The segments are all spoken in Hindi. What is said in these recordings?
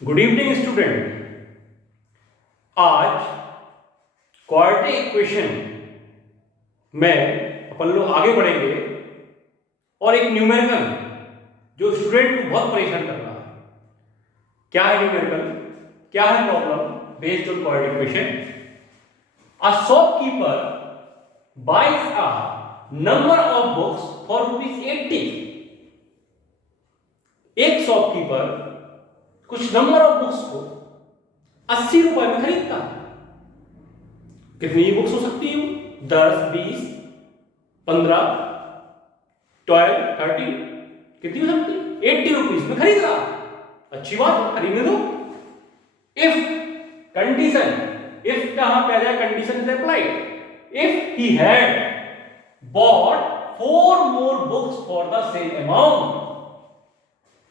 Good evening student. आज क्वाड्रेटिक इक्वेशन में अपन लोग आगे बढ़ेंगे और एक न्यूमेरिकल जो स्टूडेंट को बहुत परेशान कर रहा है। क्या है न्यूमेरिकल, क्या है problem based on quadratic equation. A shopkeeper buys a number of books for ₹80। एक शॉपकीपर कुछ नंबर ऑफ बुक्स को 80 रुपए में खरीदता है। कितनी बुक्स हो सकती है? 10, 20, 15, 12, 13, कितनी हो सकती है? 80 रुपीज में खरीद रहा। अच्छी बात है, खरीदने दो। इफ कंडीशन, इफ कहां पे आ जाए, condition is applied. If he had bought 4 more books for the same amount,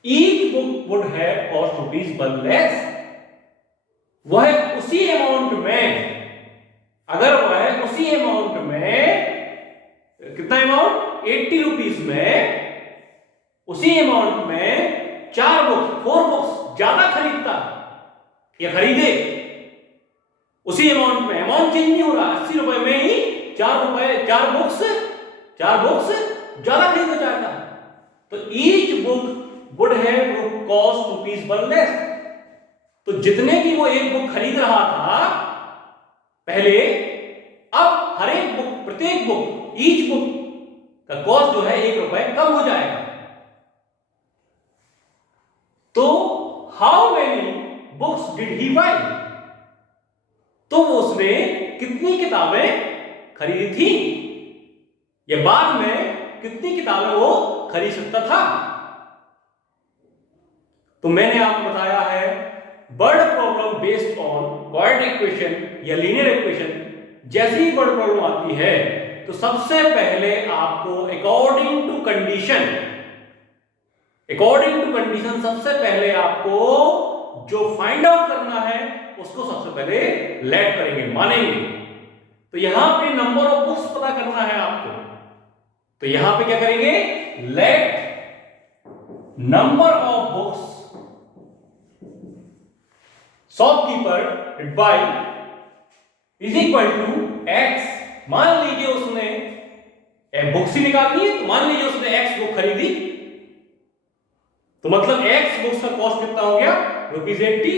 each book would have cost ₹1 less। वह उसी अमाउंट में, अगर वह उसी अमाउंट में, कितना अमाउंट? 80 रुपीज में, उसी अमाउंट में 4 बुक्स ज्यादा खरीदता या खरीदे, उसी अमाउंट में, अमाउंट चेंज नहीं हो रहा, 80 रुपए में ही 4 बुक्स ज्यादा खरीदना चाहता है, तो each book would have cost ₹1 less। तो जितने की वो एक बुक खरीद रहा था पहले, अब हर एक बुक, प्रत्येक बुक, ईच बुक का कॉस्ट जो है ₹1 कम हो जाएगा। तो how many books did he buy? तो उसने कितनी किताबें खरीदी थी, या बाद में कितनी किताबें वो खरीद सकता था। तो मैंने आपको बताया है word problem based on quadratic equation या लीनियर इक्वेशन। जैसे ही वर्ड प्रॉब्लम आती है तो सबसे पहले आपको अकॉर्डिंग टू कंडीशन सबसे पहले आपको जो फाइंड आउट करना है उसको सबसे पहले लेट करेंगे, मानेंगे। तो यहां पे नंबर ऑफ बुक्स पता करना है आपको, तो यहां पे क्या करेंगे? Let number of books shopkeeper buy is equal to x। मान लीजिए उसने बुक्स ही निकालनी है, तो मान लीजिए उसने x बुक खरीदी, तो मतलब x बुक्स का कॉस्ट कितना हो गया? ₹80।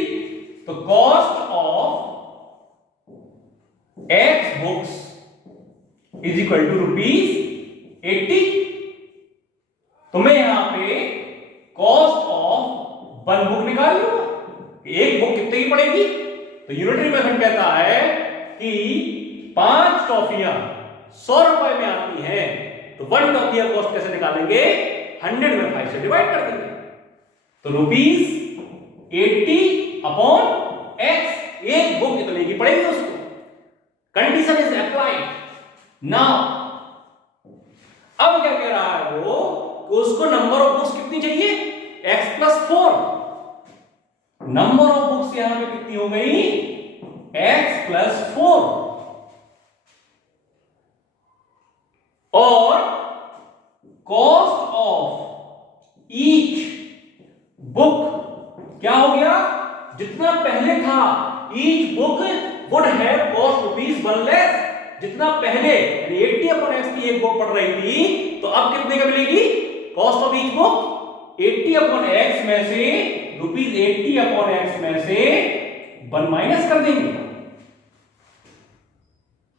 तो cost of x books is equal to ₹80। तो मैं यहां पे कॉस्ट ऑफ 1 बुक निकाल लूंगा। एक बुक कितने की पड़ेगी? तो यूनिटरी मेथड कहता है कि 5 टॉफियां 100 रुपए में आती हैं, तो 1 टॉफी का कॉस्ट कैसे निकालेंगे? 100 में 5 से डिवाइड कर देंगे, तो ₹80 अपॉन x, एक बुक इतने की पड़ेगी उसको। Condition is applied. नाउ अब क्या कह रहा है वो कि उसको नंबर ऑफ बुक्स कितनी चाहिए? x+4। नंबर ऑफ बुक्स यहां पे कितनी हो गई? x+4। और कॉस्ट ऑफ ईच बुक क्या हो गया? जितना पहले था, each book would have cost ₹1 less. जितना पहले यानी 80 अपॉन x की एक बुक पड़ रही थी, तो अब कितने का मिलेगी cost of each book? 80 upon x में से ₹80 अपॉन x में से 1 माइनस कर देंगे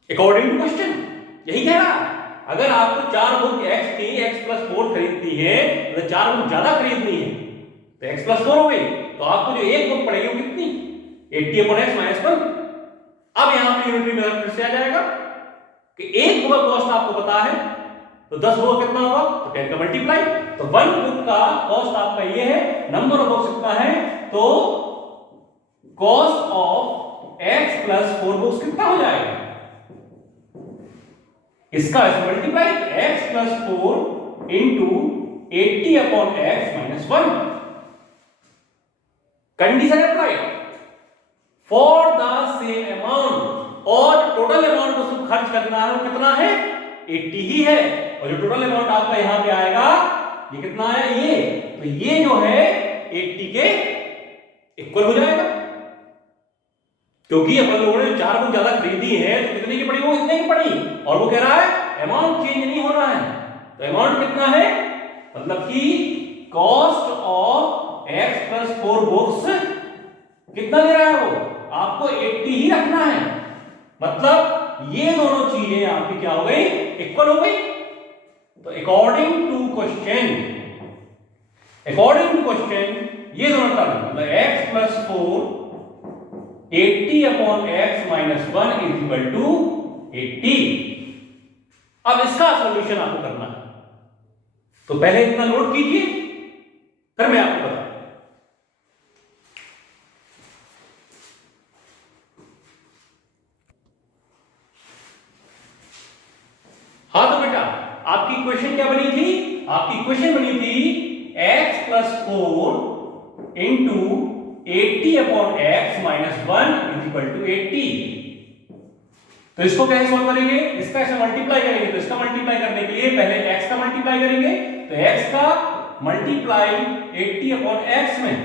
अकॉर्डिंग टू क्वेश्चन। यही कह रहा है, अगर आपको 4 बुक x की x+4 खरीदती है, तो 4 बुक ज्यादा खरीदनी है, तो x+4 हो गई, तो आपको जो एक बुक पड़ेगी वो कितनी? 80 अपॉन x माइनस 1। अब यहां पे यूनिटरी मेथड फिर से आ जाएगा कि एक बुक का कॉस्ट आपको पता है, तो 10 बुक कितना होगा? तो 10 का मल्टीप्लाई, तो 1 बुक का कॉस्ट आपका ये है, नंबर ऑफ बुक्स कितना है, तो कॉस्ट ऑफ x+4 बुक्स कितना हो जाएगा? इसका ऐसे multiply, x+4 into 80 upon x minus 1। Condition applied for the same amount, और टोटल अमाउंट उसको खर्च करना है, वो कितना है? 80 ही है, और जो टोटल अमाउंट आपका यहां पे आएगा ये कितना है? ये, तो ये जो है 80 के इक्वल हो जाएगा, क्योंकि अपन लोगों ने 4 बुक ज्यादा खरीदी है तो कितने की पड़ी, वो इतने की पड़ी, और वो कह रहा है अमाउंट चेंज नहीं हो रहा है। तो अमाउंट कितना है, मतलब कि cost of x plus 4 books कितना ले रहा है वो, आपको 80 ही रखना है। मतलब ये दोनों चीजें आपकी क्या हो गई, इक्वल हो गई। तो अकॉर्डिंग टू क्वेश्चन ये दोनों टर्म मतलब x plus 4 80 upon x minus 1 is equal to 80। अब इसका सॉल्यूशन आपको करना है, तो पहले इतना नोट कीजिए, फिर मैं आपको बताऊं। हाँ तो बेटा आपकी क्वेश्चन क्या बनी थी, आपकी क्वेश्चन बनी थी x plus 4 into 80 upon x minus 1 is equal to 80। तो इसको कैसे सॉल्व करेंगे, इसका ऐसे मल्टीप्लाई करेंगे, तो इसका मल्टीप्लाई करने के लिए पहले x का मल्टीप्लाई करेंगे, तो x का मल्टीप्लाई 80 अपॉन x में,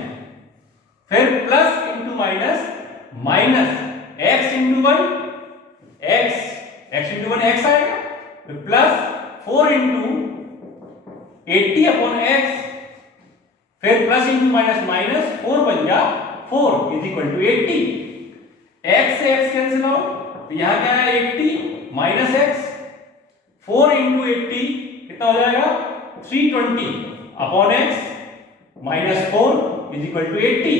फिर plus into minus, minus x into 1 x into 1 x आएगा, फिर प्लस 4 इंटू 80 अपॉन x, फिर प्लस इंटू माइनस माइनस 4 बन जा 4 इज इक्वल टू 80। x से x कैंसिल आउट, तो यहां क्या है 80 माइनस x, 4 इंटू 80 कितना हो जाएगा 320 upon x minus 4 is equal to 80।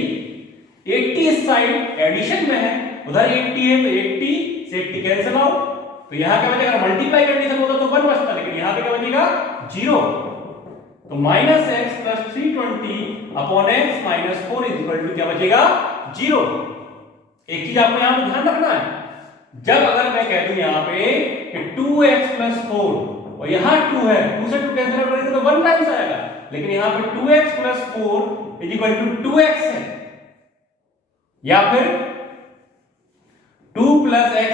80 इस साइड एडिशन में है, उधर 80 है, तो 80 से 80 कैंसिल आउट, तो यहां क्या बचेगा, मल्टीप्लाई कंडीशन होता तो 1 बचता, लेकिन यहां पे क्या बचेगा 0। तो minus x plus 320 upon x minus 4 is equal to क्या बचेगा 0। एक चीज आपको यहां पे ध्यान रखना है, जब अगर मैं कह दूं यहां पे कि 2x प्लस 4 और यहां 2 है, 2 से 2 कैंसिल करेंगे तो 1 टाइम्स आएगा, लेकिन यहां पे 2x plus 4 is equal to 2x है, या फिर 2 प्लस x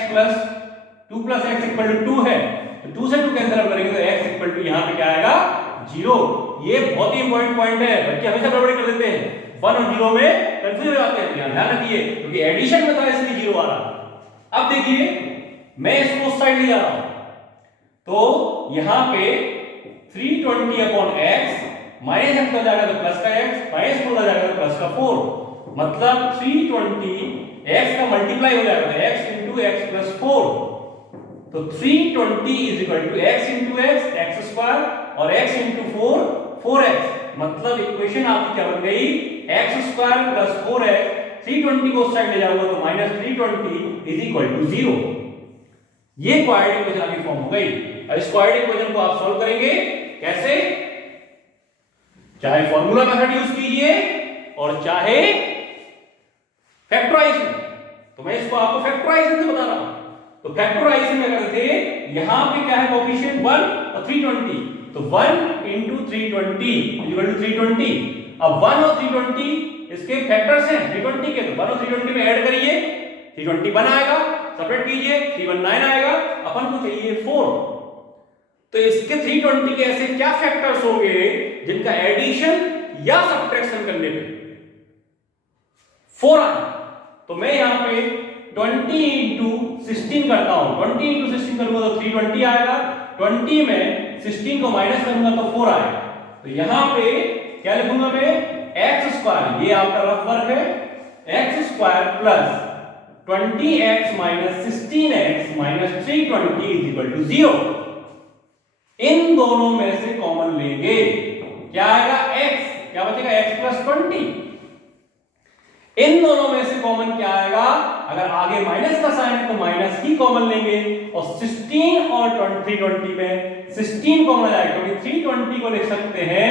इक्वल टू 2 है, तो 2 से 2 कैंसिल करेंगे तो x इक्वल टू यहां पे क्या आएगा 0। ये बहुत ही इंपॉर्टेंट पॉइंट है, बच्चे हमेशा गड़बड़ी कर देते हैं, 1 और 0 में कंफ्यूज हो जाते हैं, ध्यान रखिए, क्योंकि एडिशन में था इसलिए 0 आ रहा। अब देखिए मैं इसको उस साइड ले जा रहा हूं, तो यहां पे 320 अपॉन x माइनस x हो जाएगा तो प्लस का x, माइनस 4 हो जाएगा तो प्लस का 4, मतलब 320 x का मल्टीप्लाई हो जाएगा तो x इंटू x प्लस 4, तो 320 is equal to x into x square और x इंटू 4 4x, मतलब इक्वेशन आपकी क्या बन गई x स्क्वायर प्लस 4x, 320 को उस साइड ले जाऊंगा तो माइनस 320 इज इक्वल टू 0। ये क्वाड्रेटिक इक्वेशन आपकी फॉर्म हो गई। अब इस क्वाड्रेटिक इक्वेशन को आप सॉल्व करेंगे कैसे, चाहे फॉर्मूला मेथड यूज कीजिए और चाहे फैक्टराइजेशन, तो मैं इसको आपको फैक्टराइजेशन से बता रहा हूं। तो फैक्टराइजेशन में करते यहां पे क्या है कोएफिशिएंट 1 और 320, तो 1 इंटू 320 इक्वल टू 320। अब 1 और 320 इसके फैक्टर्स हैं 320 के, तो 1 और 320 में ऐड करिए 320 1 आएगा, सेपरेट कीजिए 319 आएगा, अपन को चाहिए 4। तो इसके 320 के ऐसे क्या फैक्टर्स होंगे जिनका एडिशन या सब्ट्रैक्शन करने पे 4 आए। तो मैं यहां पे 20 इंटू 16 करता हूं, 20 इंटू 16 करूंगा तो 320 आएगा, 20 में 16 को माइनस करूंगा तो 4 आएगा। तो यहां पे क्या लिखूंगा मैं x स्क्वायर, ये आपका रफ वर्क है, x square plus 20x minus 16x minus 320 is equal to 0। इन दोनों में से कॉमन लेंगे, क्या आएगा x, क्या बचेगा x प्लस 20। इन दोनों में से कॉमन क्या आएगा, अगर आगे माइनस का साइन है तो माइनस ही कॉमन लेंगे, और 16 और 320 में 16 कॉमन आएगा, क्योंकि 320 को लिख सकते हैं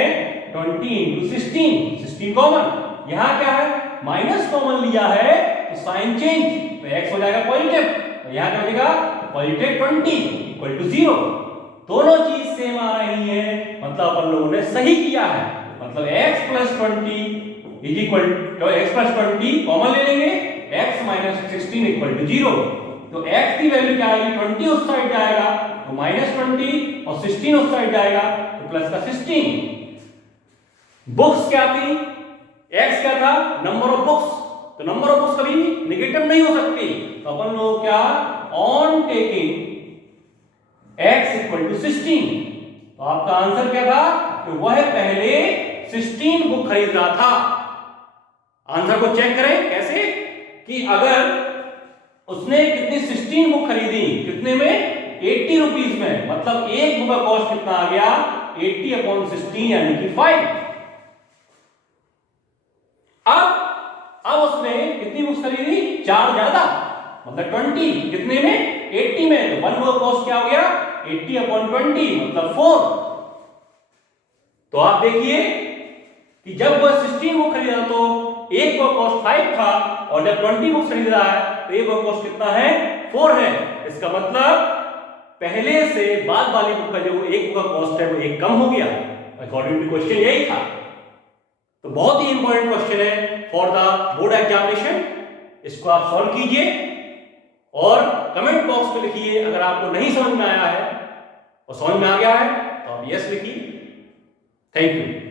20 इंटू 16 कॉमन। यहां क्या है माइनस कॉमन लिया है तो साइन चेंज, तो x हो जाएगा पॉजिटिव, तो यहां क्या बचेगा पॉजिटिव 20 इक्वल टू 0। दोनों चीज सेम आ रही है, मतलब अपन लोगों ने सही किया है, मतलब x plus 20 is equal to x plus 20 common ले लेंगे, x माइनस 16 इक्वल टू 0। तो x की वैल्यू क्या आएगी 20 उस साइड जाएगा तो माइनस 20 और 16 उस साइड जाएगा तो प्लस का 16। बुक्स क्या थी एक्स क्या था? Number of books. तो नंबर ऑफ बुक्स कभी निगेटिव नहीं हो सकती, तो अपन लोग क्या, on taking x equal to 16, तो आपका आंसर क्या था कि वह पहले 16 बुक खरीद रहा था। आंसर को चेक करें कैसे, कि अगर उसने कितनी 16 बुक खरीदी, कितने में? 80 रुपीज में, मतलब एक बुक का कॉस्ट कितना आ गया? 80/16 यानी कि 5। अब उसने कितनी बुक्स खरीदी? 4 ज्यादा, मतलब 20, कितने में? 80 में, तो 1 बुक का कॉस्ट क्या हो गया? 80/20 मतलब 4। तो आप देखिए कि जब वह 16 बुक खरीदा तो एक बुक कॉस्ट 5 था, और जब 20 बुक्स खरीद रहा है तो एक बुक कॉस्ट कितना है? 4 है। इसका मतलब पहले से बाद वाली बुक का जो एक बुक का कॉस्ट है वो एक कम हो गया। अकॉर्डिंग टू क्वेश्चन यही था। तो बहुत ही इंपॉर्टेंट क्वेश्चन है फॉर द बोर्ड एग्जामिनेशन। इसको आप सॉल्व कीजिए और कमेंट बॉक्स में लिखिए अगर आपको नहीं समझ में आया है और समझ में आ गया है तो आप यस लिखिए। Thank you.